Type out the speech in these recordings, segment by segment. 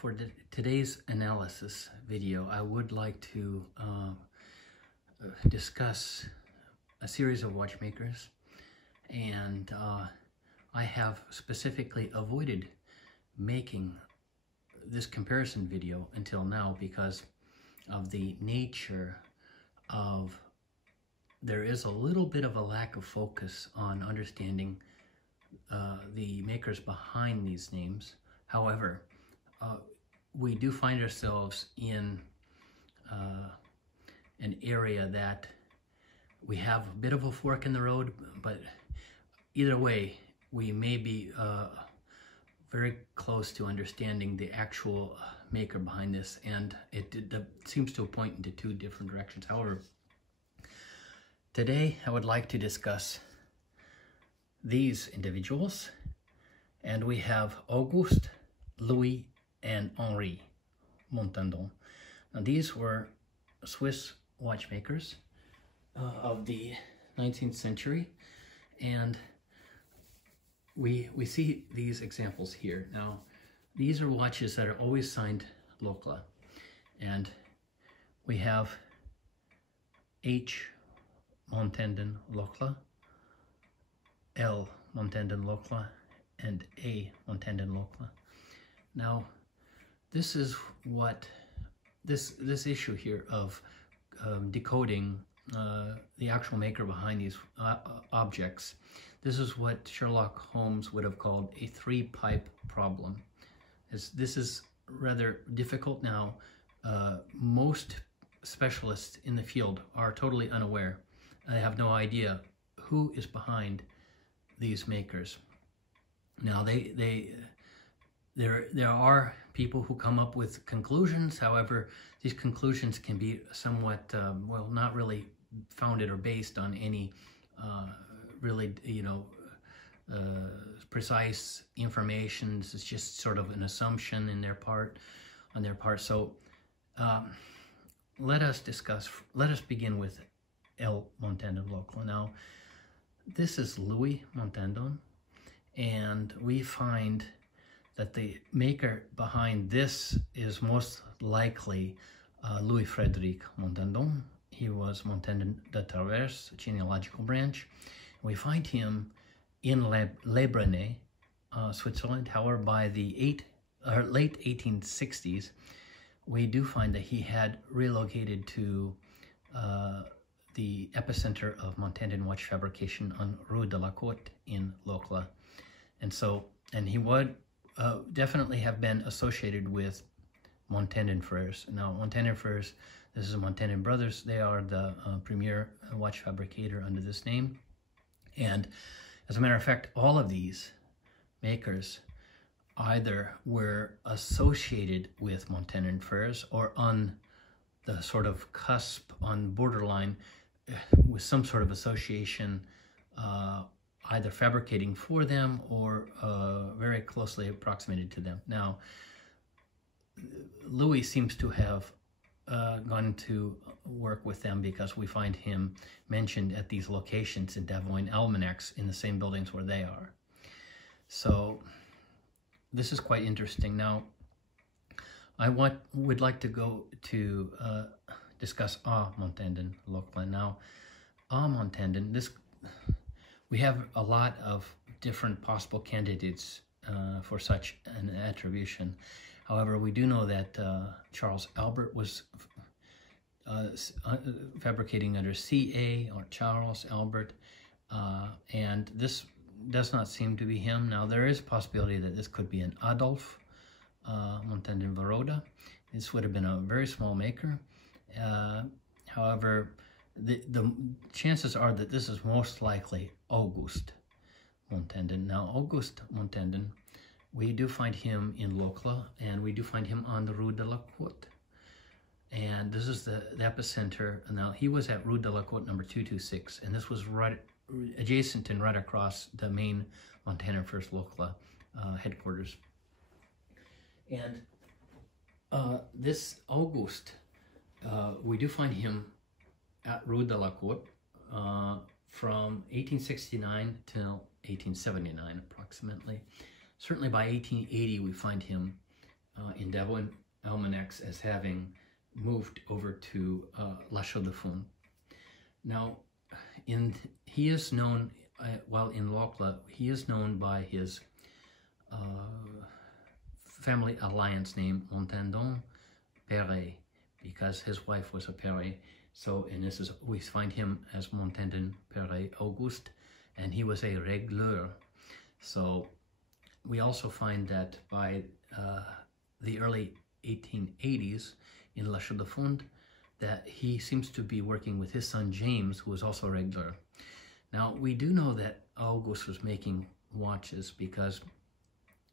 For today's analysis video, I would like to discuss a series of watchmakers, and I have specifically avoided making this comparison video until now because of the nature of there is a little bit of a lack of focus on understanding the makers behind these names. However, we do find ourselves in an area that we have a bit of a fork in the road, but either way, we may be very close to understanding the actual maker behind this, and it seems to point into two different directions. However, today I would like to discuss these individuals, and we have Auguste, Louis, and Henri Montandon. Now, these were Swiss watchmakers of the 19th century, and we see these examples here. Now, these are watches that are always signed Locle, and we have H. Montandon Locle, L. Montandon Locle, and A. Montandon Locle. Now, this is what this issue here of decoding the actual maker behind these objects. This is what Sherlock Holmes would have called a three-pipe problem. This is rather difficult now. Most specialists in the field are totally unaware. They have no idea who is behind these makers. Now, there are people who come up with conclusions. However, these conclusions can be somewhat, well, not really founded or based on any really, precise information. It's just sort of an assumption on their part. So let us begin with L. Montandon Locle. Now, this is Louis Montandon, and we find that the maker behind this is most likely Louis Frédéric Montandon. He was Montandon de Travers, a genealogical branch. We find him in Le Brenay, Switzerland. However, by the late 1860s, we do find that he had relocated to the epicenter of Montandon watch fabrication on Rue de la Côte in Locle. And he would definitely have been associated with Montandon Frères. Now, Montandon Frères, this is Montandon Brothers. They are the premier watch fabricator under this name. And as a matter of fact, all of these makers either were associated with Montandon Frères or on the sort of cusp, on borderline, with some sort of association, either fabricating for them or very closely approximated to them. Now, Louis seems to have gone to work with them because we find him mentioned at these locations in Davoine almanacs in the same buildings where they are. So this is quite interesting. Now, I would like to go to discuss A. Montandon Locle. Now, A. Montandon, we have a lot of different possible candidates for such an attribution. However, we do know that Charles Albert was fabricating under C.A. or Charles Albert, and this does not seem to be him. Now, there is a possibility that this could be an Adolphe Montandon Varoda. This would have been a very small maker. However, the chances are that this is most likely Auguste Montandon. Now, Auguste Montandon, we do find him in Locle, and we do find him on the Rue de la Côte. And this is the epicenter. Now, he was at Rue de la Côte number 226, and this was right adjacent and right across the main Montandon Frères Locle headquarters. And this Auguste, we do find him at Rue de la Côte from 1869 till 1879 approximately. Certainly by 1880 we find him in Devlin almanacs as having moved over to La Chaux-de-Fonds. Now, he is known, while in Locle, he is known by his family alliance name Montandon Perret, because his wife was a Perret. So, and this is, we find him as Montandon Perret Auguste, and he was a régleur. So we also find that by the early 1880s in La Chaux-de-Fonds, that he seems to be working with his son James, who was also a régleur. Now, we do know that Auguste was making watches because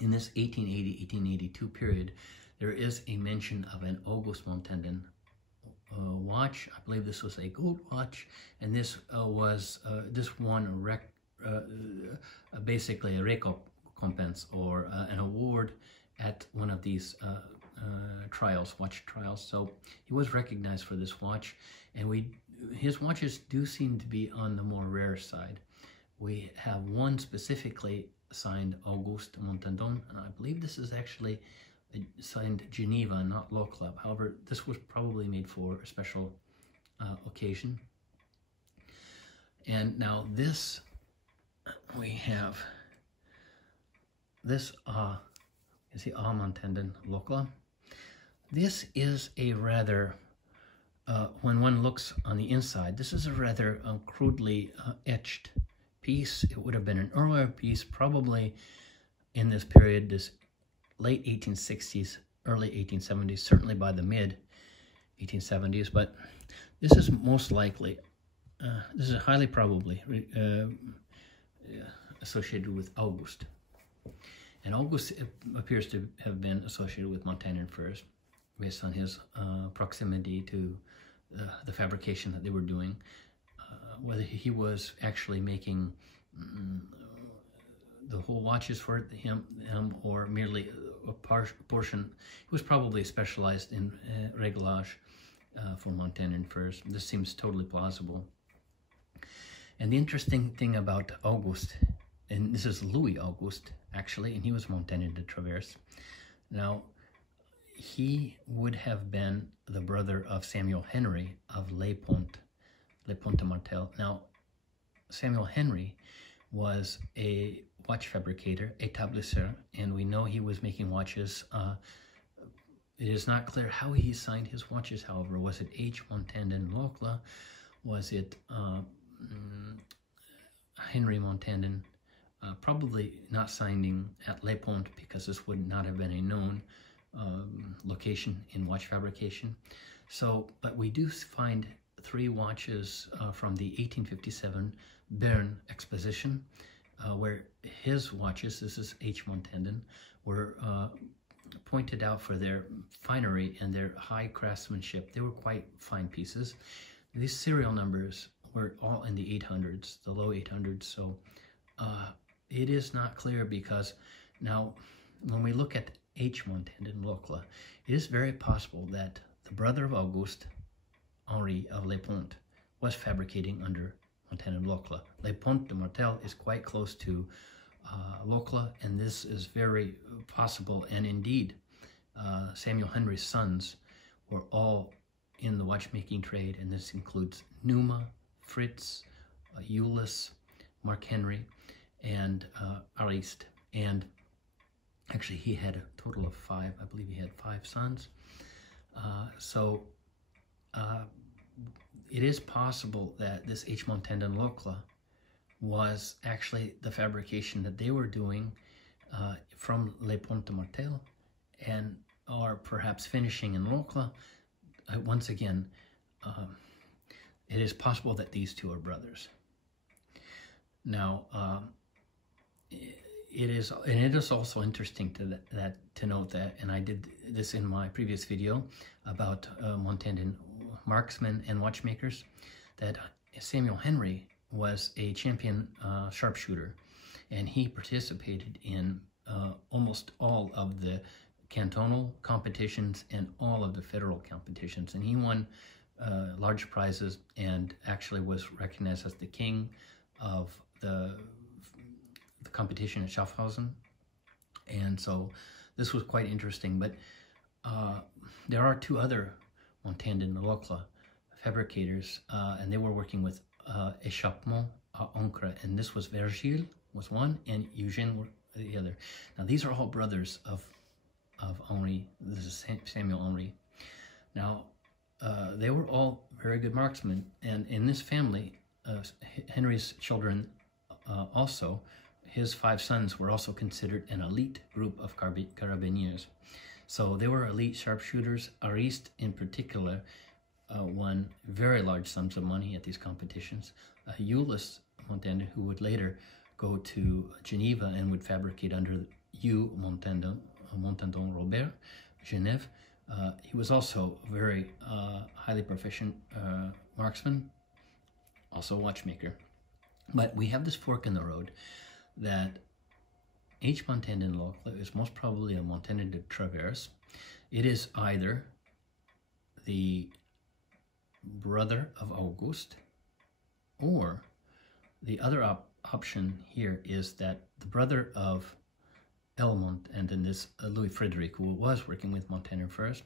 in this 1880-1882 period, there is a mention of an Auguste Montandon watch. I believe this was a gold watch, and this this won basically a récompense, or an award at one of these trials, watch trials. So he was recognized for this watch, and his watches do seem to be on the more rare side. We have one specifically signed Auguste Montandon, and I believe this is actually signed Geneva, not Locle. However, this was probably made for a special occasion. And now this, we have this you see, Montandon Locle. This is a rather, when one looks on the inside, this is a rather crudely etched piece. It would have been an earlier piece, probably in this period, this late 1860s, early 1870s, certainly by the mid 1870s, but this is most likely, this is highly probably associated with Auguste. And Auguste appears to have been associated with Montandon first, based on his proximity to the fabrication that they were doing. Whether he was actually making the whole watches for him or merely a portion. He was probably specialized in réglage for Montandon first. This seems totally plausible. And the interesting thing about Auguste, and this is Louis Auguste actually, and he was Montandon de Travers. Now, he would have been the brother of Samuel Henry of Le Pont de Martel. Now, Samuel Henry was a watch fabricator, établisseur, and we know he was making watches. It is not clear how he signed his watches, however. Was it H. Montandon Locle? Was it Henry Montandon? Probably not signing at Le Pont, because this would not have been a known location in watch fabrication. So, but we do find 3 watches from the 1857 Bern exposition, where his watches, this is H. Montandon, were pointed out for their finery and their high craftsmanship. They were quite fine pieces. These serial numbers were all in the 800s, the low 800s, so it is not clear, because now when we look at H. Montandon Locle, it is very possible that the brother of Auguste, Henri of Le Pont, was fabricating under Montandon Locle. Le Pont de Martel is quite close to Locle, and this is very possible. And indeed, Samuel Henry's sons were all in the watchmaking trade, and this includes Numa, Fritz, Eulis, Mark Henry, and Ariste. And actually, he had a total of 5. I believe he had 5 sons. It is possible that this H. Montandon Locle was actually the fabrication that they were doing from Le Pont de Martel, and or perhaps finishing in Locle. Once again, it is possible that these 2 are brothers. Now, it is also interesting to note that, and I did this in my previous video about Montandon marksmen and watchmakers, that Samuel Henry was a champion sharpshooter, and he participated in almost all of the cantonal competitions and all of the federal competitions, and he won large prizes and actually was recognized as the king of the competition at Schaffhausen. And so this was quite interesting. But there are two other Montandon Locle fabricators, and they were working with échappement à encre, and this was Virgile was one, and Eugène were the other. Now these are all brothers of Henri. This is Samuel Henri. Now they were all very good marksmen, and in this family, Henry's children also, his 5 sons were also considered an elite group of carabiniers. So they were elite sharpshooters. Ariste, in particular, won very large sums of money at these competitions. Eulis Montandon, who would later go to Geneva and would fabricate under Hugh Montandon Robert, Genève. He was also a very highly proficient marksman, also a watchmaker. But we have this fork in the road that H. Montandon Locle is most probably a Montandon de Travers. It is either the brother of Auguste, or the other option here is that the brother of L. Montandon, this Louis Frederic, who was working with Montandon first.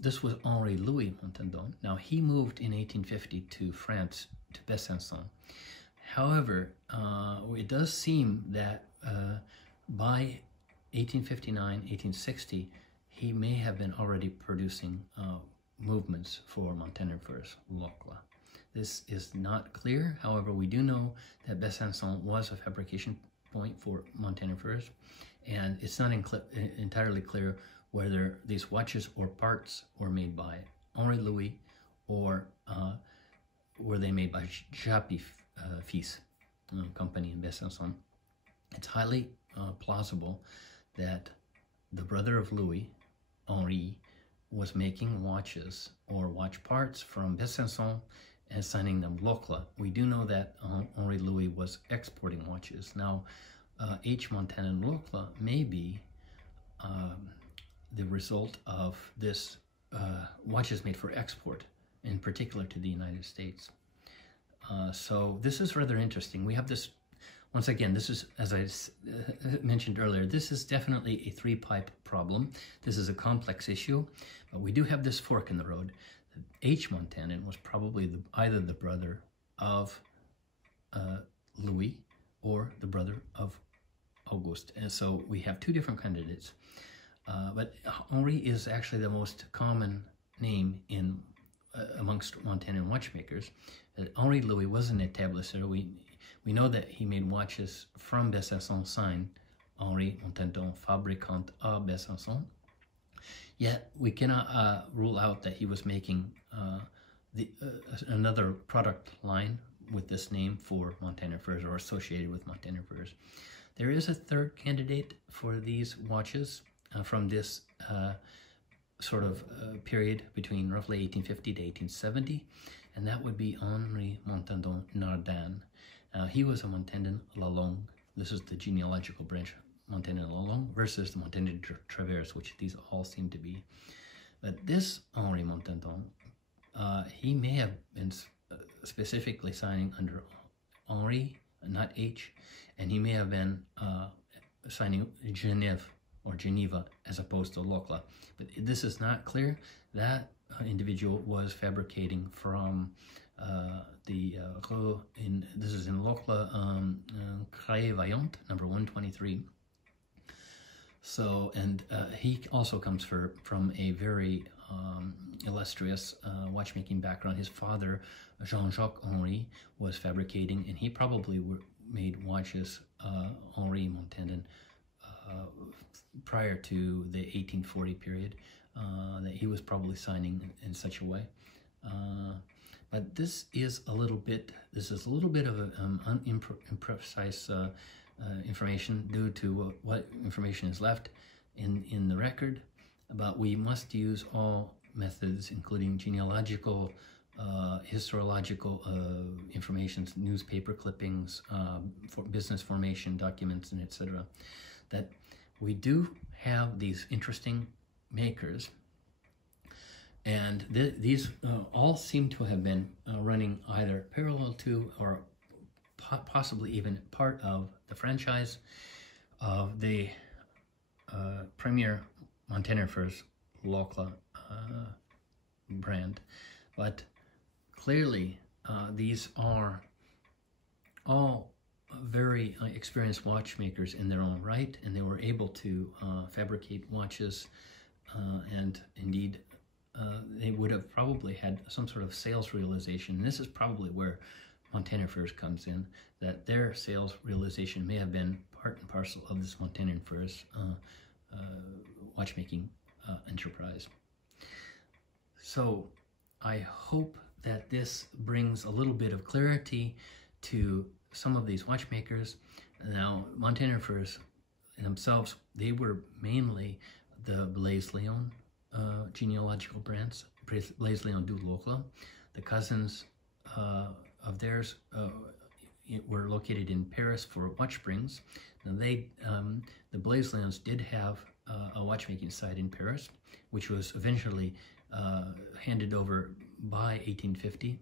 This was Henri Louis Montandon. Now, he moved in 1850 to France, to Besançon. However, it does seem that by 1859, 1860, he may have been already producing movements for Montandon first, Locle. This is not clear. However, we do know that Besançon was a fabrication point for Montandon first, and it's not entirely clear whether these watches or parts were made by Henri Louis or were they made by Japy Fils company in Besançon. It's highly plausible that the brother of Louis, Henri, was making watches or watch parts from Besançon and signing them Locle. We do know that Henri Louis was exporting watches. Now, H. Montandon Locle may be the result of this watches made for export, in particular to the United States. So this is rather interesting. We have this, once again, this is, as I mentioned earlier, this is definitely a 3-pipe problem. This is a complex issue, but we do have this fork in the road. H. Montandon was probably either the brother of Louis or the brother of Auguste. And so we have 2 different candidates. But Henri is actually the most common name in amongst Montandon watchmakers. Henri Louis was an établisseur. We know that he made watches from Besançon, signed Henri Montandon, fabricant à Besançon. Yet we cannot rule out that he was making another product line with this name for Montandon furs, or associated with Montandon furs. There is a 3rd candidate for these watches from this sort of period between roughly 1850 to 1870, and that would be Henri Montandon Nardin. He was a Montandon Lalonde. This is the genealogical branch, Montandon Lalonde versus the Montandon Travers, which these all seem to be. But this Henri Montandon, he may have been specifically signing under Henri, not H, and he may have been signing Genève or Geneva as opposed to Locle. But this is not clear. That individual was fabricating from this is in Locle, Craie Vaillant, number 123. So, and he also comes from a very illustrious watchmaking background. His father, Jean-Jacques Henri, was fabricating, and he probably made watches, Henri Montandon, prior to the 1840 period, that he was probably signing in such a way. But this is a little bit of imprecise information due to what information is left in the record. But we must use all methods, including genealogical, historiological information, newspaper clippings, for business formation documents, and etc. That we do have these interesting makers, and these all seem to have been running either parallel to or possibly even part of the franchise of the premier Montandon Furs Locle brand, but clearly these are all very experienced watchmakers in their own right, and they were able to fabricate watches, and indeed they would have probably had some sort of sales realization. And this is probably where Montandon Furs comes in, that their sales realization may have been part and parcel of this Montandon Furs watchmaking enterprise. So I hope that this brings a little bit of clarity to some of these watchmakers. Now, Montandon Furs themselves, they were mainly the Blaise-Leon genealogical brands, Blaise-Leon du Locle. The cousins of theirs were located in Paris for watch springs. Now the Blaise-Leons did have a watchmaking site in Paris, which was eventually handed over by 1850.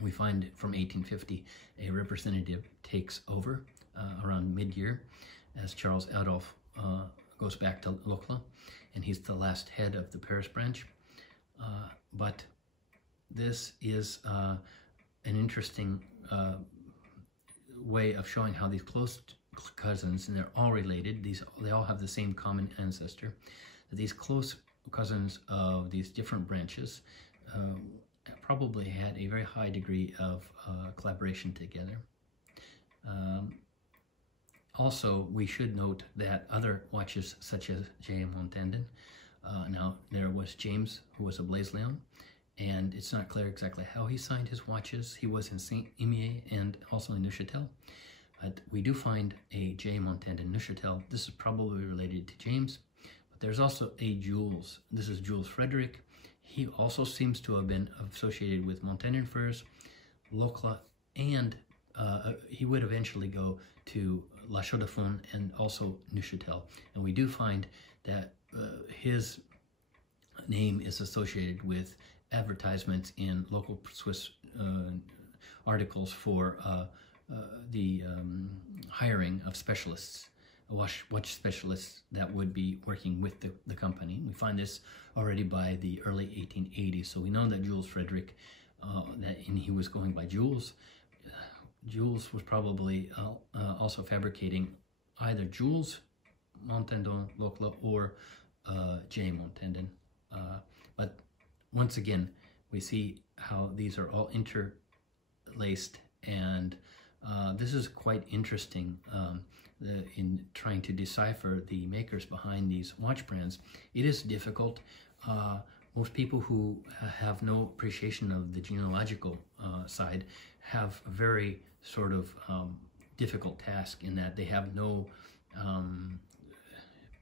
We find from 1850 a representative takes over around mid-year as Charles Adolphe goes back to Locle, and he's the last head of the Paris branch. But this is an interesting way of showing how these close cousins, and they're all related, they all have the same common ancestor, that these close cousins of these different branches probably had a very high degree of collaboration together. Also, we should note that other watches such as J. Montandon, now there was James, who was a Blaise-Leon, and it's not clear exactly how he signed his watches. He was in Saint-Imier and also in Neuchâtel, but we do find a J. Montandon Neuchâtel. This is probably related to James, but there's also a Jules. This is Jules Frederick. He also seems to have been associated with Montandon Furs, Locle, and he would eventually go to La Chaux-de-Fonds and also Neuchâtel. And we do find that his name is associated with advertisements in local Swiss articles for the hiring of specialists, watch watch specialists that would be working with the company. We find this already by the early 1880s. So we know that Jules Frederick, and he was going by Jules. Jules was probably also fabricating either Jules Montandon Locle or J. Montandon. But once again, we see how these are all interlaced, and this is quite interesting in trying to decipher the makers behind these watch brands. It is difficult. Most people who have no appreciation of the genealogical side have a very sort of difficult task in that they have no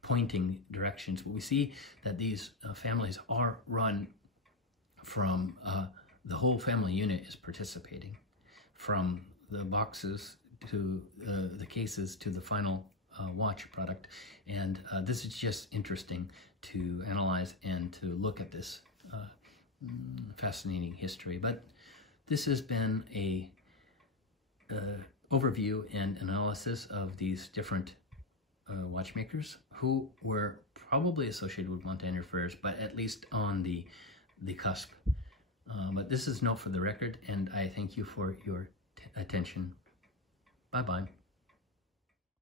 pointing directions. But we see that these families are run from the whole family unit is participating, from the boxes to the cases to the final watch product. And this is just interesting to analyze and to look at this fascinating history. But this has been a overview and analysis of these different watchmakers who were probably associated with Montandon Furs, but at least on the cusp. But this is note for the record, and I thank you for your attention. Bye-bye.